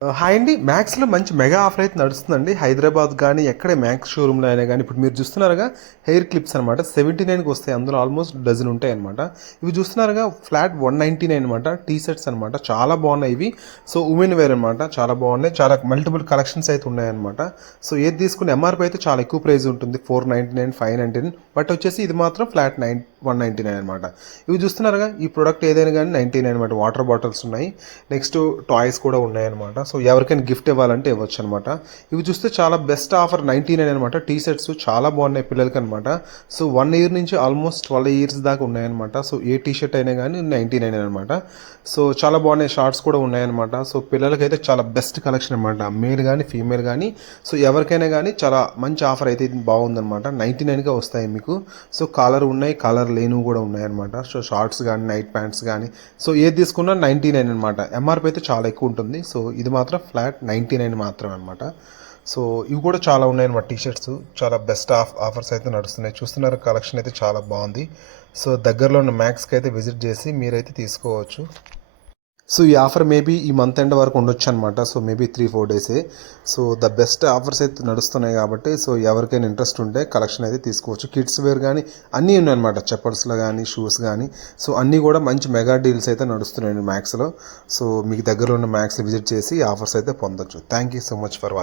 Hi అండి. మ్యాక్స్‌లో మంచి mega offer అయితే నడుస్తుందండి. హైదరాబాద్ గానీ, ఎక్కడ మ్యాక్స్ షోరూమ్‌లో అయినా గానీ, ఇప్పుడు మీరు చూస్తున్నారుగా హెయిర్ క్లిప్స్ అనమాట. 79కి వస్తాయి. అందులో ఆల్మోస్ట్ డజన్ ఉంటాయన్నమాట. ఇవి చూస్తున్నారుగా ఫ్లాట్ 199 అనమాట. టీ షర్ట్స్ అనమాట. చాలా బాగున్నాయి ఇవి. సో, ఉమెన్ వేర్ అనమాట. చాలా బాగున్నాయి. చాలా మల్టిపుల్ కలెక్షన్స్ అయితే ఉన్నాయన్నమాట. సో, ఏది తీసుకున్న ఎంఆర్‌పీ అయితే చాలా ఎక్కువ ప్రైస్ ఉంటుంది. 499, 599 బట్ వచ్చేసి ఇది మాత్రం ఫ్లాట్ 199 అనమాట. ఇవి చూస్తున్నారుగా ఈ ప్రోడక్ట్ ఏదైనా కానీ 99 అనమాట. వాటర్ బాటిల్స్ ఉన్నాయి. నెక్స్ట్ టాయ్స్ కూడా ఉన్నాయన్నమాట. సో ఎవరికైనా గిఫ్ట్ ఇవ్వాలంటే ఇవ్వచ్చు అనమాట. ఇవి చూస్తే చాలా బెస్ట్ ఆఫర్ 99 అనమాట. టీ షర్ట్స్ చాలా బాగున్నాయి పిల్లలకి అనమాట. సో 1 ఇయర్ నుంచి ఆల్మోస్ట్ 12 ఇయర్స్ దాకా ఉన్నాయన్నమాట. సో ఏ టీ షర్ట్ అయినా కానీ 99 అనమాట. సో చాలా బాగున్నాయి. షార్ట్స్ కూడా ఉన్నాయన్నమాట. సో పిల్లలకైతే చాలా బెస్ట్ కలెక్షన్ అనమాట. మేల్ కానీ ఫీమేల్ కానీ సో ఎవరికైనా కానీ చాలా మంచి ఆఫర్ అయితే బాగుందన్నమాట. 99గా వస్తాయి మీకు. సో కాలర్ ఉన్నాయి, కాలర్ లేనివి కూడా ఉన్నాయన్నమాట. సో షార్ట్స్ కానీ నైట్ ప్యాంట్స్ కానీ సో ఏది తీసుకున్నా 99 అనమాట. ఎంఆర్పి అయితే చాలా ఎక్కువ ఉంటుంది. సో ఇది మాత్రం ఫ్లాట్ 99 మాత్రమే అనమాట. సో ఇవి కూడా చాలా ఉన్నాయన్నమాట. టీ షర్ట్స్ చాలా బెస్ట్ ఆఫర్స్ అయితే నడుస్తున్నాయి. చూస్తున్నారు కలెక్షన్ అయితే చాలా బాగుంది. సో దగ్గరలో ఉన్న మ్యాక్స్కి అయితే విజిట్ చేసి మీరైతే తీసుకోవచ్చు. సో ఈ ఆఫర్ మేబీ ఈ మంత్ ఎండ్ వరకు ఉండొచ్చు అనమాట. సో మేబీ 3-4 డేసే. సో ద బెస్ట్ ఆఫర్స్ అయితే నడుస్తున్నాయి కాబట్టి సో ఎవరికైనా ఇంట్రెస్ట్ ఉంటే కలెక్షన్ అయితే తీసుకోవచ్చు. కిడ్స్ వేర్ కానీ అన్నీ ఉన్నాయన్నమాట. చెప్పల్స్లో కానీ షూస్ కానీ సో అన్నీ కూడా మంచి మెగా డీల్స్ అయితే నడుస్తున్నాయండి మ్యాక్స్లో. సో మీకు దగ్గరలో ఉన్న మ్యాక్స్ విజిట్ చేసి ఆఫర్స్ అయితే పొందొచ్చు. Thank you so much for watching.